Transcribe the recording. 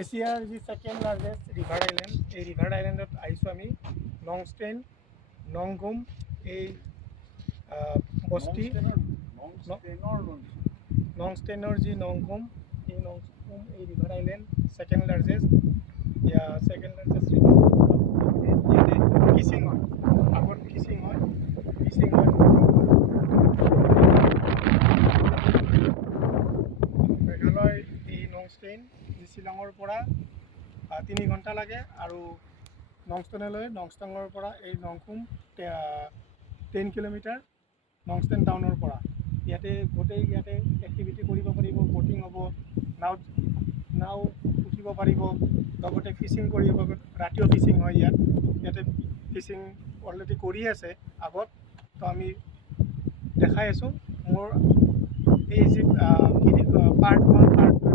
এছিয়াৰ যি second largest river island, এই ৰিভাৰ আইলেণ্ডত আহিছোঁ আমি। নংষ্টেন, নংগুম, এই বস্তি নংষ্টেনৰ যি নংগুম, এই নংগুম এই river island second largest river. ইয়াতে ফিচিং হয়, আগত ফিচিং হয়। মেঘালয় এই নংষ্টেন শ্বিলঙৰ পৰা 3 ঘণ্টা লাগে, আৰু নংষ্টেনৰ পৰা এই নংকুম 10 কিলোমিটাৰ নংষ্টেন টাউনৰ পৰা। ইয়াতে এক্টিভিটি কৰিব পাৰিব, ব'টিং হ'ব, নাও উঠিব পাৰিব, লগতে ফিচিং কৰিব। ৰাতিও ফিচিং হয় ইয়াতে ফিচিং অলৰেডি কৰি আছে আগত, তো আমি দেখাই আছোঁ। মোৰ এই যি পাৰ্ট 1 পাৰ্ট 2